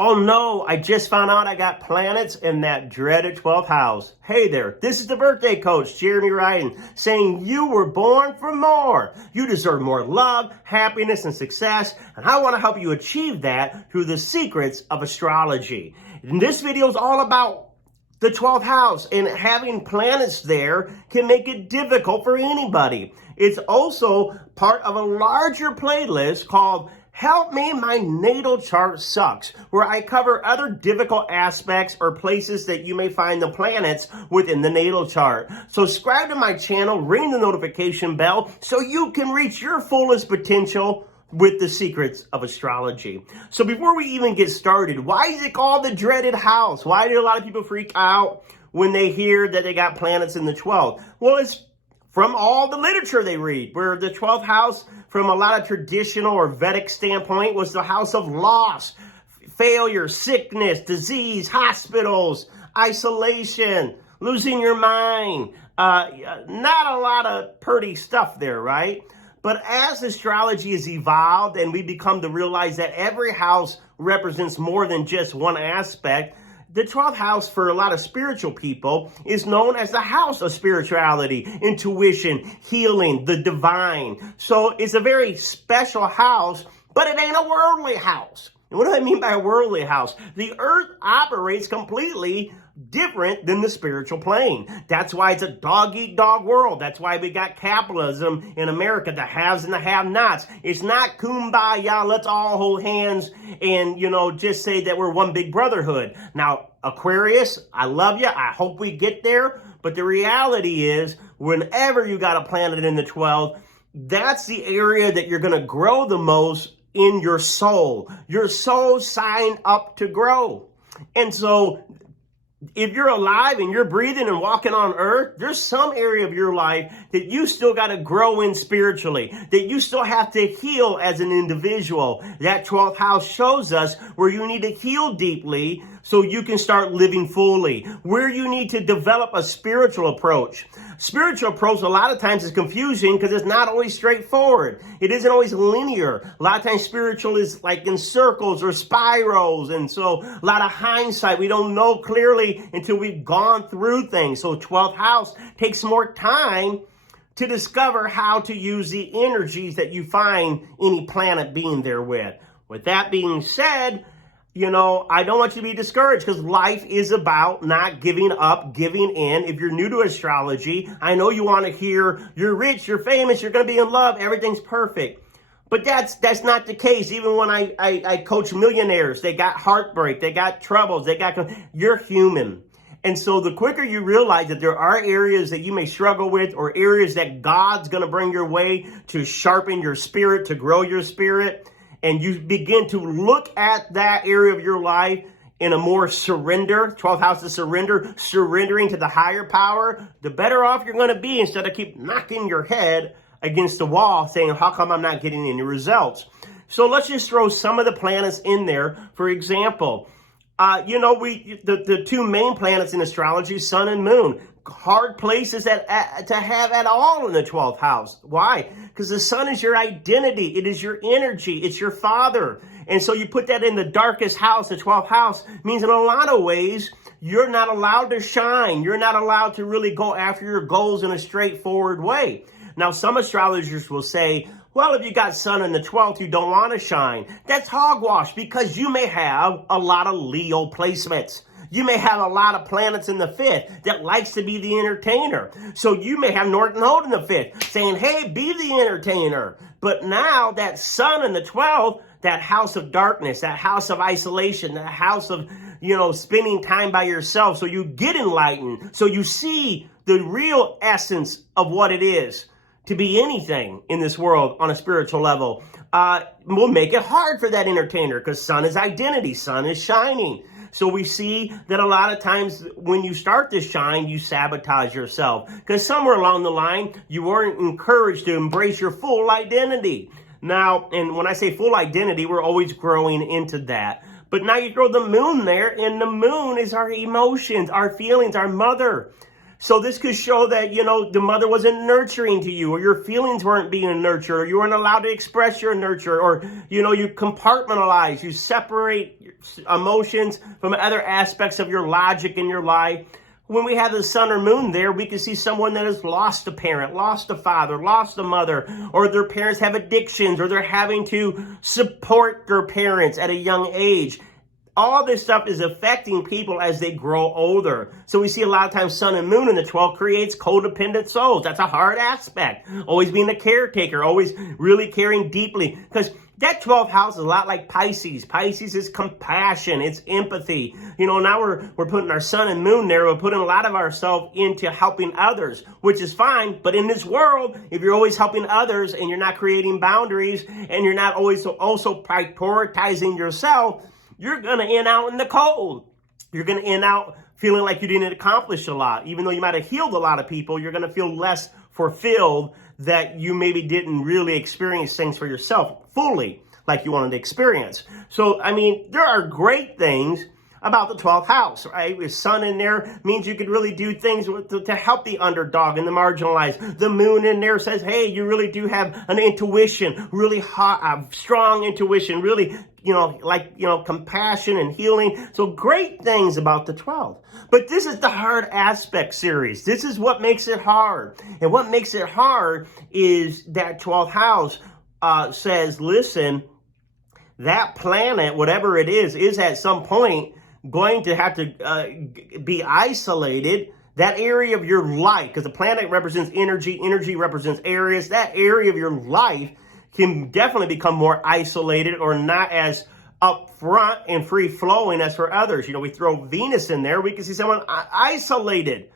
Oh no, I just found out I got planets in that dreaded 12th house. Hey there, this is the birthday coach, Jeremy Riden, saying you were born for more. You deserve more love, happiness, and success, and I want to help you achieve that through the secrets of astrology. And this video is all about the 12th house, and having planets there can make it difficult for anybody. It's also part of a larger playlist called Help Me, My Natal Chart Sucks, where I cover other difficult aspects or places that you may find the planets within the natal chart. So subscribe to my channel, ring the notification bell so you can reach your fullest potential with the secrets of astrology. So before we even get started, why is it called the dreaded house? Why do a lot of people freak out when they hear that they got planets in the 12th? Well, it's from all the literature they read, where the 12th house, from a lot of traditional or Vedic standpoint, was the house of loss, failure, sickness, disease, hospitals, isolation, losing your mind. Not a lot of pretty stuff there, right? But as astrology has evolved and we become to realize that every house represents more than just one aspect, the 12th house for a lot of spiritual people is known as the house of spirituality, intuition, healing, the divine. So it's a very special house, but it ain't a worldly house. And what do I mean by a worldly house? The earth operates completely different than the spiritual plane. That's why it's a dog-eat-dog world. That's why we got capitalism in America, the haves and the have-nots. It's not kumbaya, let's all hold hands and, just say that we're one big brotherhood. Now, Aquarius, I love you. I hope we get there. But the reality is, whenever you got a planet in the 12th, that's the area that you're going to grow the most in your soul. Your soul signed up to grow. And so if you're alive and you're breathing and walking on earth, there's some area of your life that you still got to grow in spiritually, that you still have to heal as an individual. That 12th house shows us where you need to heal deeply so you can start living fully, where you need to develop a spiritual approach. Spiritual approach a lot of times is confusing because it's not always straightforward. It isn't always linear. A lot of times spiritual is like in circles or spirals. And so a lot of hindsight, we don't know clearly until we've gone through things. So 12th house takes more time to discover how to use the energies that you find any planet being there with. With that being said, I don't want you to be discouraged because life is about not giving up, giving in. If you're new to astrology, I know you want to hear you're rich, you're famous, you're going to be in love, everything's perfect. But that's not the case. Even when I coach millionaires, they got heartbreak, they got troubles, you're human. And so the quicker you realize that there are areas that you may struggle with or areas that God's going to bring your way to sharpen your spirit, to grow your spirit, and you begin to look at that area of your life in a more surrender, 12th house is surrendering to the higher power, the better off you're going to be instead of keep knocking your head against the wall saying, how come I'm not getting any results? So let's just throw some of the planets in there. For example, the two main planets in astrology, sun and moon, hard places to have at all in the 12th house. Why? Because the sun is your identity. It is your energy. It's your father. And so you put that in the darkest house, the 12th house, means in a lot of ways, you're not allowed to shine. You're not allowed to really go after your goals in a straightforward way. Now, some astrologers will say, well, if you got sun in the 12th, you don't want to shine. That's hogwash because you may have a lot of Leo placements. You may have a lot of planets in the 5th that likes to be the entertainer. So you may have North Node in the 5th saying, hey, be the entertainer. But now that sun in the 12th, that house of darkness, that house of isolation, that house of, spending time by yourself so you get enlightened, so you see the real essence of what it is to be anything in this world on a spiritual level, will make it hard for that entertainer because sun is identity, sun is shining. So we see that a lot of times when you start to shine, you sabotage yourself because somewhere along the line, you weren't encouraged to embrace your full identity. Now, and when I say full identity, we're always growing into that. But now you throw the moon there, and the moon is our emotions, our feelings, our mother. So this could show that, the mother wasn't nurturing to you, or your feelings weren't being nurtured, or you weren't allowed to express your nurture, or, you compartmentalize, you separate emotions from other aspects of your logic in your life. When we have the sun or moon there, we can see someone that has lost a parent, lost a father, lost a mother, or their parents have addictions, or they're having to support their parents at a young age. All this stuff is affecting people as they grow older. So we see a lot of times sun and moon in the 12 creates codependent souls. That's a hard aspect. Always being a caretaker, always really caring deeply. Because that 12th house is a lot like Pisces. Pisces is compassion. It's empathy. Now we're putting our sun and moon there. We're putting a lot of ourselves into helping others, which is fine. But in this world, if you're always helping others and you're not creating boundaries and you're not always also prioritizing yourself, you're going to end out in the cold. You're going to end out feeling like you didn't accomplish a lot. Even though you might have healed a lot of people, you're going to feel less fulfilled that you maybe didn't really experience things for yourself fully like you wanted to experience. So, there are great things about the 12th house, right? With sun in there means you could really do things to help the underdog and the marginalized. The moon in there says, hey, you really do have an intuition, really hot, strong intuition, really, compassion and healing. So great things about the 12th. But this is the hard aspect series. This is what makes it hard. And what makes it hard is that 12th house says, listen, that planet, whatever it is at some point going to have to be isolated. That area of your life, because the planet represents energy represents areas, that area of your life can definitely become more isolated or not as upfront and free-flowing as for others. We throw Venus in there, we can see someone isolated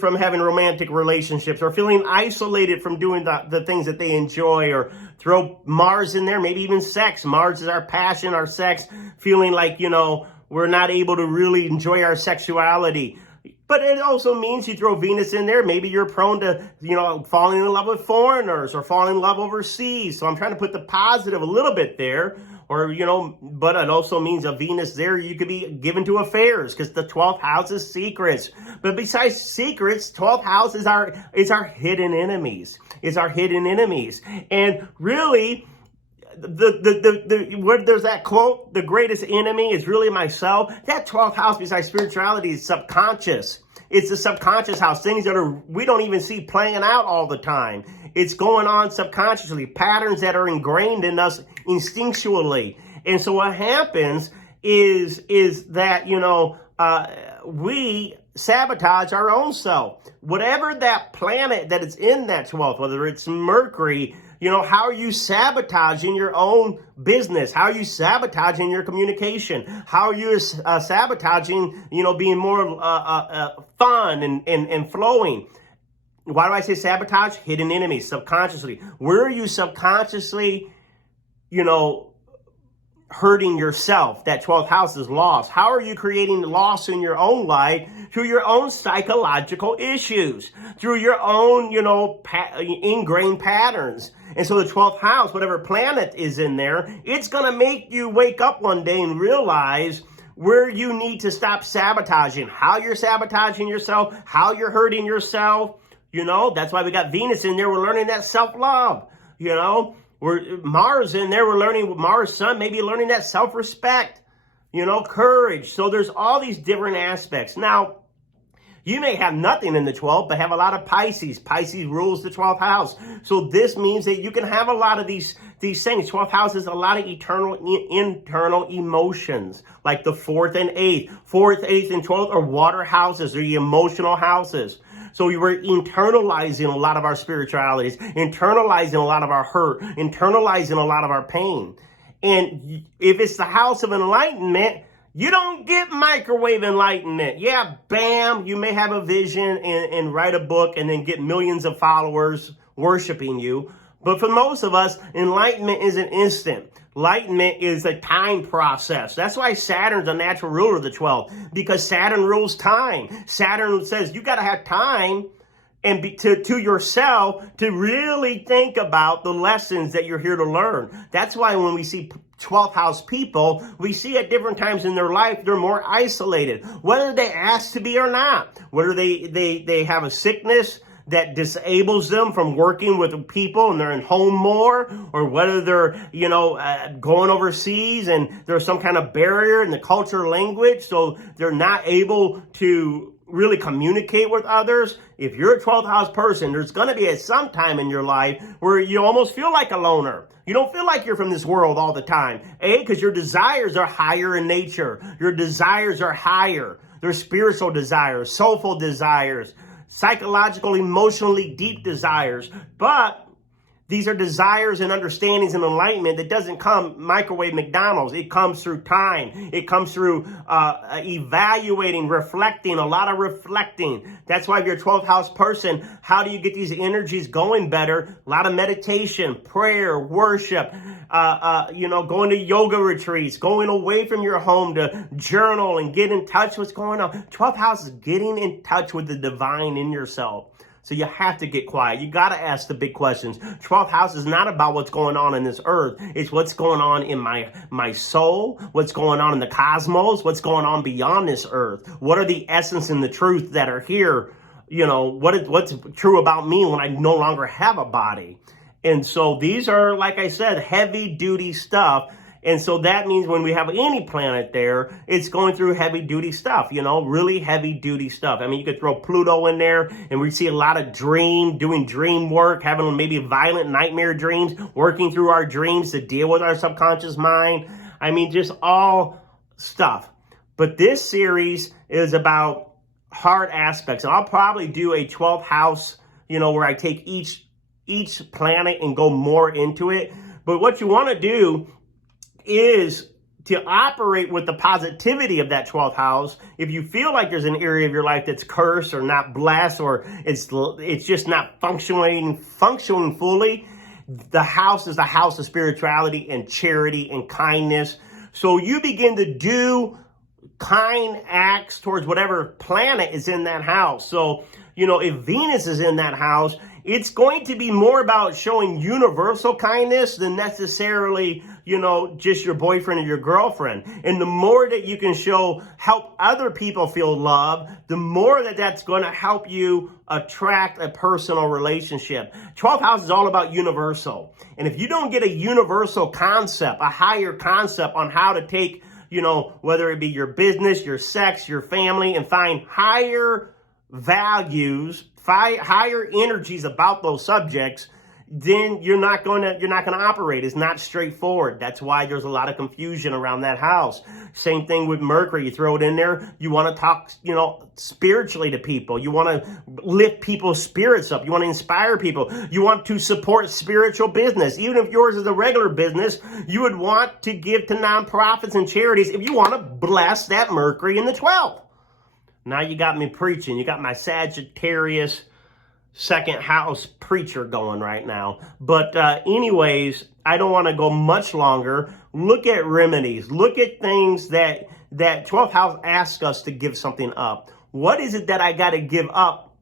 from having romantic relationships, or feeling isolated from doing the things that they enjoy, or throw Mars in there, maybe even sex. Mars is our passion, our sex, feeling like, we're not able to really enjoy our sexuality. But it also means you throw Venus in there, maybe you're prone to, falling in love with foreigners or falling in love overseas. So I'm trying to put the positive a little bit there. Or, but it also means a Venus there, you could be given to affairs, because the 12th house is secrets. But besides secrets, 12th house is our hidden enemies. It's our hidden enemies. And really, there's that quote, the greatest enemy is really myself. That 12th house, besides spirituality, is subconscious. It's the subconscious house, things that we don't even see playing out all the time. It's going on subconsciously, patterns that are ingrained in us instinctually. And so what happens is that, we sabotage our own self. Whatever that planet that is in that 12th, whether it's Mercury, how are you sabotaging your own business? How are you sabotaging your communication? How are you sabotaging, being more fun and flowing? Why do I say sabotage? Hidden enemies, subconsciously. Where are you subconsciously, hurting yourself? That 12th house is loss. How are you creating loss in your own life? Through your own psychological issues, through your own, ingrained patterns. And so the 12th house, whatever planet is in there, it's going to make you wake up one day and realize where you need to stop sabotaging, how you're sabotaging yourself, how you're hurting yourself. That's why we got Venus in there. We're learning that self-love, We're Mars in there. We're learning Mars sun, maybe learning that self-respect, courage. So there's all these different aspects. Now, you may have nothing in the 12th, but have a lot of Pisces. Pisces rules the 12th house. So this means that you can have a lot of these things. 12th house is a lot of internal emotions, like the 4th and 8th. 4th, 8th, and 12th are water houses, or the emotional houses. So we were internalizing a lot of our spiritualities, internalizing a lot of our hurt, internalizing a lot of our pain. And if it's the house of enlightenment, you don't get microwave enlightenment. Yeah, bam, you may have a vision and write a book and then get millions of followers worshiping you. But for most of us, enlightenment isn't instant. Enlightenment is a time process. That's why Saturn's a natural ruler of the 12th, because Saturn rules time. Saturn says you got to have time and to yourself to really think about the lessons that you're here to learn. That's why when we see 12th house people, we see at different times in their life, they're more isolated, whether they ask to be or not, whether they have a sickness that disables them from working with people and they're in home more, or whether they're, going overseas and there's some kind of barrier in the culture language, so they're not able to really communicate with others. If you're a 12th house person, there's going to be some time in your life where you almost feel like a loner. You don't feel like you're from this world all the time. Because your desires are higher in nature. Your desires are higher. They're spiritual desires, soulful desires, psychological, emotionally deep desires. But these are desires and understandings and enlightenment that doesn't come microwave McDonald's. It comes through time. It comes through evaluating, reflecting, a lot of reflecting. That's why if you're a 12th house person, how do you get these energies going better? A lot of meditation, prayer, worship, going to yoga retreats, going away from your home to journal and get in touch with what's going on. 12th house is getting in touch with the divine in yourself. So you have to get quiet. You got to ask the big questions. 12th house is not about what's going on in this earth. It's what's going on in my soul, what's going on in the cosmos, what's going on beyond this earth. What are the essence and the truth that are here? What's true about me when I no longer have a body? And so these are, like I said, heavy duty stuff. And so that means when we have any planet there, it's going through heavy duty stuff, really heavy duty stuff. I mean, you could throw Pluto in there and we see a lot of doing dream work, having maybe violent nightmare dreams, working through our dreams to deal with our subconscious mind. I mean, just all stuff. But this series is about hard aspects. And I'll probably do a 12th house, where I take each planet and go more into it. But what you want to do is to operate with the positivity of that 12th house. If you feel like there's an area of your life that's cursed or not blessed, or it's just not functioning fully, the house is a house of spirituality and charity and kindness. So you begin to do kind acts towards whatever planet is in that house. So, if Venus is in that house, it's going to be more about showing universal kindness than necessarily, just your boyfriend or your girlfriend. And the more that you can help other people feel love, the more that's going to help you attract a personal relationship. 12th house is all about universal. And if you don't get a universal concept, a higher concept on how to take, whether it be your business, your sex, your family, and find higher values, higher energies about those subjects, then you're not going to operate. It's not straightforward. That's why there's a lot of confusion around that house. Same thing with Mercury. You throw it in there. You want to talk, spiritually to people. You want to lift people's spirits up. You want to inspire people. You want to support spiritual business. Even if yours is a regular business, you would want to give to nonprofits and charities if you want to bless that Mercury in the 12th. Now you got me preaching. You got my Sagittarius second house preacher going right now. But anyways, I don't want to go much longer. Look at remedies. Look at things that 12th house asks us to give something up. What is it that I got to give up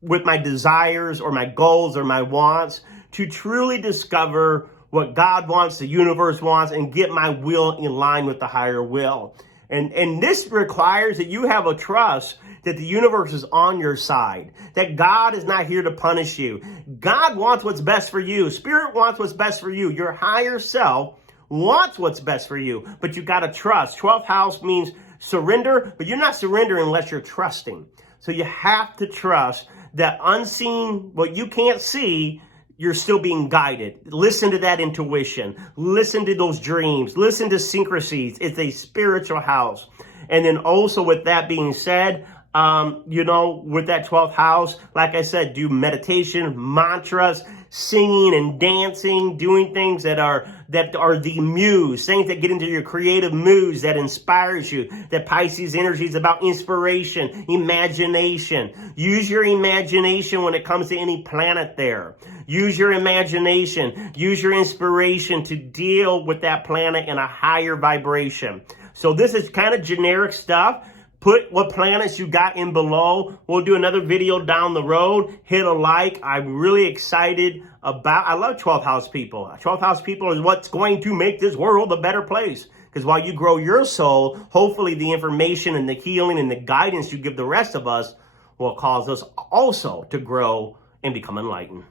with my desires or my goals or my wants to truly discover what God wants, the universe wants, and get my will in line with the higher will? And this requires that you have a trust that the universe is on your side, that God is not here to punish you. God wants what's best for you. Spirit wants what's best for you. Your higher self wants what's best for you, but you got to trust. 12th house means surrender, but you're not surrendering unless you're trusting. So you have to trust that unseen, what you can't see, you're still being guided. Listen to that intuition. Listen to those dreams. Listen to synchronicities. It's a spiritual house. And then also with that being said, with that 12th house, like I said, do meditation, mantras, singing and dancing, doing things that are the muse, things that get into your creative muse, that inspires you. That Pisces energy is about inspiration, imagination. Use your imagination when it comes to any planet there. Use your imagination, use your inspiration to deal with that planet in a higher vibration. So this is kind of generic stuff, Put what planets you got in below. We'll do another video down the road. Hit a like. I'm really excited I love 12th house people. 12th house people is what's going to make this world a better place. Because while you grow your soul, hopefully the information and the healing and the guidance you give the rest of us will cause us also to grow and become enlightened.